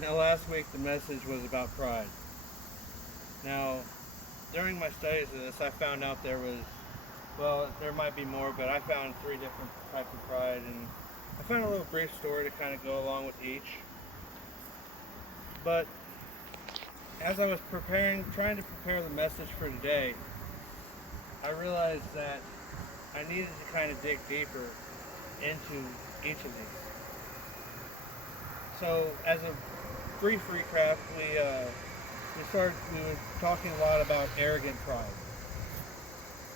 Now, last week the message was about pride. Now, during my studies of this, I found out there might be more, but I found three different types of pride, and I found a little brief story to kind of go along with each. But as I was trying to prepare the message for today, I realized that I needed to kind of dig deeper into each of these. So, as a brief recap, we were talking a lot about arrogant pride.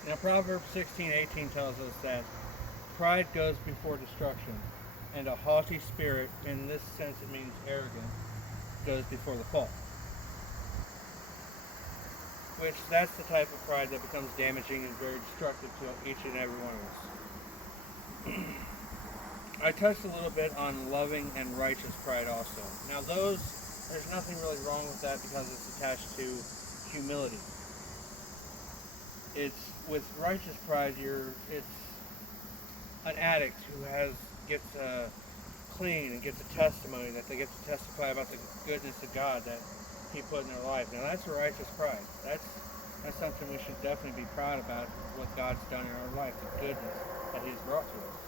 Now, Proverbs 16:18 tells us that pride goes before destruction, and a haughty spirit, in this sense it means arrogant, goes before the fall. Which, that's the type of pride that becomes damaging and very destructive to each and every one of us. I touched a little bit on loving and righteous pride also. Now there's nothing really wrong with that because it's attached to humility. It's with righteous pride, it's an addict who gets clean and gets a testimony that they get to testify about the goodness of God that He put in their life. Now that's righteous pride. That's something we should definitely be proud about, what God's done in our life, the goodness that He's brought to us.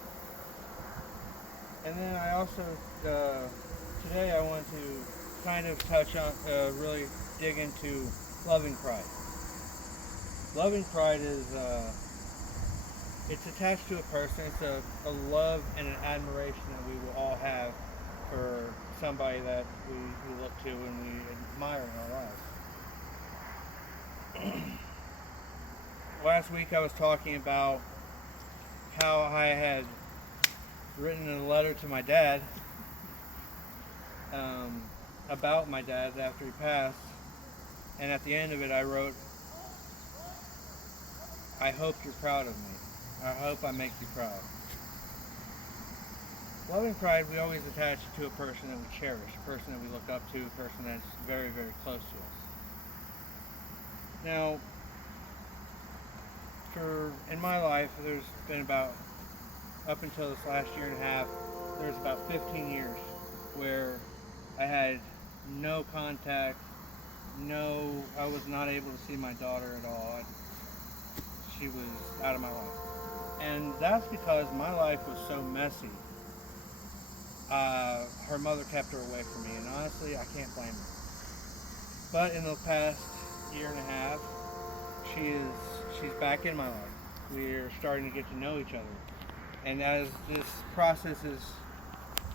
And then I also today I want to kind of touch on, really dig into loving pride. Loving pride is, it's attached to a person. It's a love and an admiration that we will all have for somebody that we look to and we admire in our lives. Last week I was talking about how I had written a letter to my dad about my dad after he passed, and at the end of it I wrote, "I hope you're proud of me. I hope I make you proud." Loving pride, we always attach it to a person that we cherish, a person that we look up to, a person that's very, very close to us. Now, in my life, there's been about, up until this last year and a half, there's about 15 years where I had no contact, I was not able to see my daughter at all. She was out of my life. And that's because my life was so messy. Her mother kept her away from me, and honestly, I can't blame her. But in the past year and a half, she's back in my life. We're starting to get to know each other. And as this process is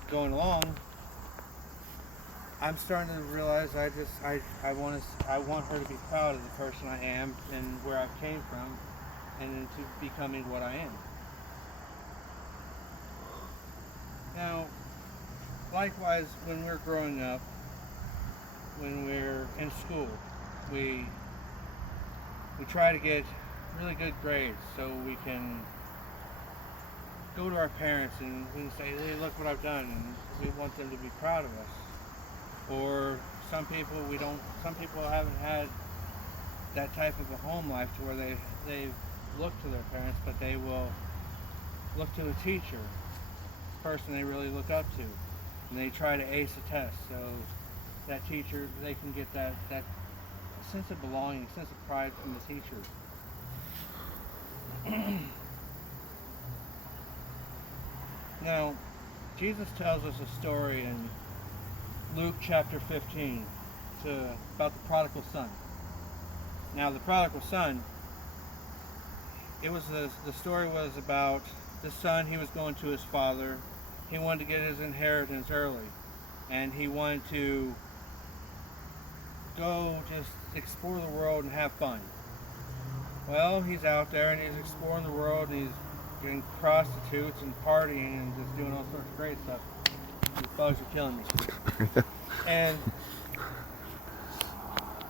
going along, I'm starting to realize I want her to be proud of the person I am and where I came from, and into becoming what I am. Now, likewise, when we're growing up, when we're in school, we try to get really good grades so we can go to our parents and we can say, "Hey, look what I've done," and we want them to be proud of us. Or some people haven't had that type of a home life to where they look to their parents, but they will look to a teacher, the person they really look up to, and they try to ace a test so that teacher, they can get that sense of belonging, sense of pride from the teacher. Now, Jesus tells us a story in Luke chapter 15 about the prodigal son. Now, the prodigal son, the story was about the son. He was going to his father. He wanted to get his inheritance early, and he wanted to go just explore the world and have fun. Well, he's out there and he's exploring the world, and he's getting prostitutes and partying and just doing all sorts of great stuff. These bugs are killing me. And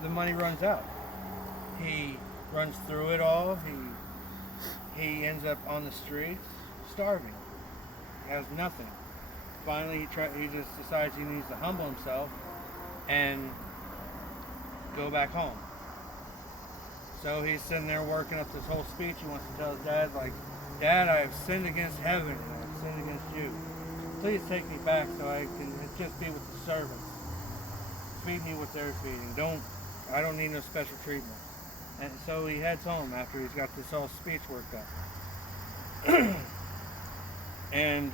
the money runs out. He runs through it all. He ends up on the streets, starving. He has nothing. Finally, he just decides he needs to humble himself and go back home. So he's sitting there working up this whole speech. He wants to tell his dad, like, "Dad, I have sinned against heaven and I have sinned against you. Please take me back so I can just be with the servants." feed me what they're feeding. I don't need no special treatment. And so he heads home after he's got this whole speech worked up. And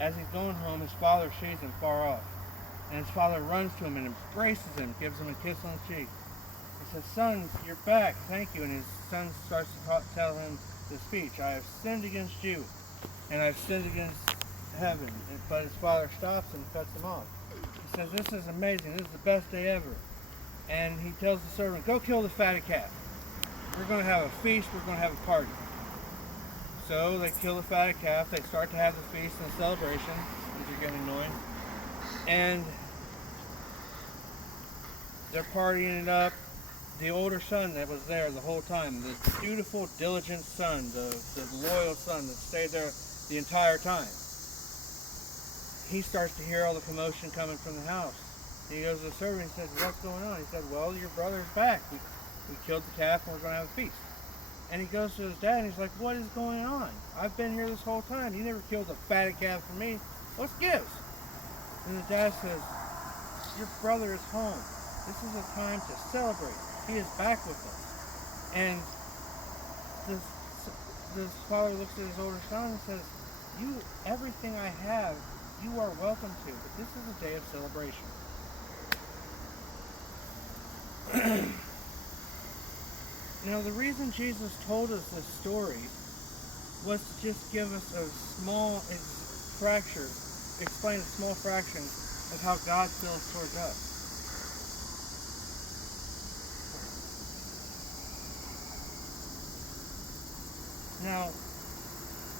as he's going home, his father sees him far off. And his father runs to him and embraces him, gives him a kiss on the cheek. He says, "Son, you're back. Thank you." And his son starts to tell him the speech. "I have sinned against you, and I've sinned against heaven." But his father stops and cuts him off. He says, "This is amazing. This is the best day ever." And he tells the servant, "Go kill the fatted calf. We're going to have a feast. We're going to have a party." So they kill the fatted calf. They start to have the feast and the celebration, which are getting annoying. And they're partying it up. The older son that was there the whole time, the dutiful, diligent son, the loyal son that stayed there the entire time, he starts to hear all the commotion coming from the house. He goes to the servant and says, "What's going on?" He said, "Well, your brother's back. We killed the calf and we're going to have a feast." And he goes to his dad and he's like, "What is going on? I've been here this whole time. You never killed a fatted calf for me. What's gives?" And the dad says, "Your brother is home. This is a time to celebrate. He is back with us." And this father looks at his older son and says, "Everything I have, you are welcome to, but this is a day of celebration." Now, the reason Jesus told us this story was to just give us a small explain a small fraction of how God feels towards us. Now,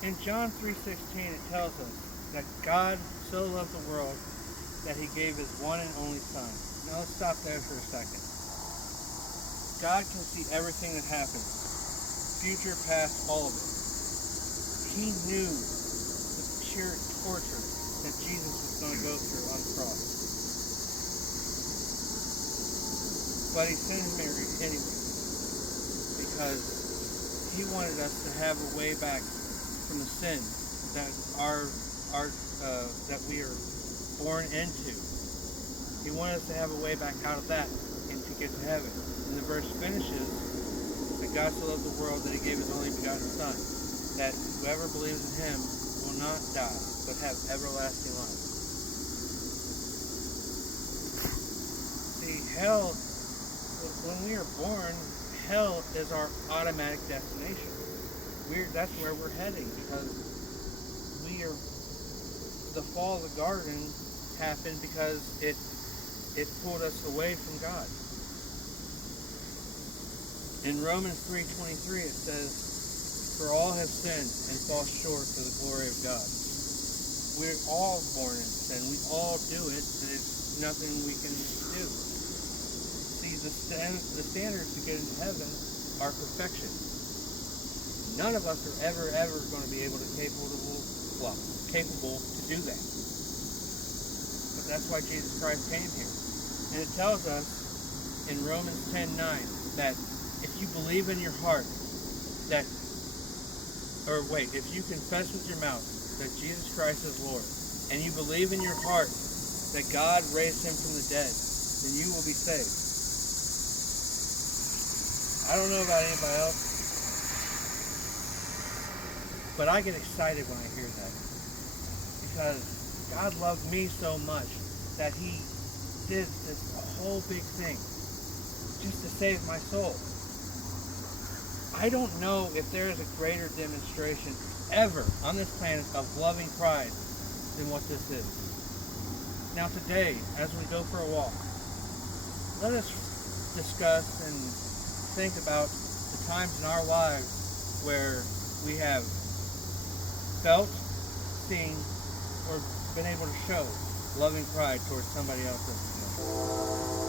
in John 3:16, it tells us that God so loved the world that he gave his one and only Son. Now, let's stop there for a second. God can see everything that happens, future, past, all of it. He knew the sheer torture that Jesus was going to go through on the cross. But he sent him anyway, because he wanted us to have a way back from the sin that that we are born into. He wanted us to have a way back out of that and to get to heaven. And the verse finishes that God so loved the world that he gave his only begotten Son, that whoever believes in him will not die, but have everlasting life. See, hell, when we are born, hell is our automatic destination. That's where we're heading, because the fall of the garden happened because it pulled us away from God. In Romans 3:23 it says, "For all have sinned and fall short of the glory of God." We're all born in sin. We all do it. There's nothing we can do. See, the standards to get into heaven are perfection. None of us are ever going to be capable to do that. But that's why Jesus Christ came here. And it tells us in Romans 10:9 that if you believe in your heart if you confess with your mouth that Jesus Christ is Lord, and you believe in your heart that God raised him from the dead, then you will be saved. I don't know about anybody else, but I get excited when I hear that, because God loved me so much that he did this whole big thing just to save my soul. I don't know if there is a greater demonstration ever on this planet of loving pride than what this is. Now today, as we go for a walk, let us discuss and think about the times in our lives where we have felt, seen, or been able to show loving pride towards somebody else.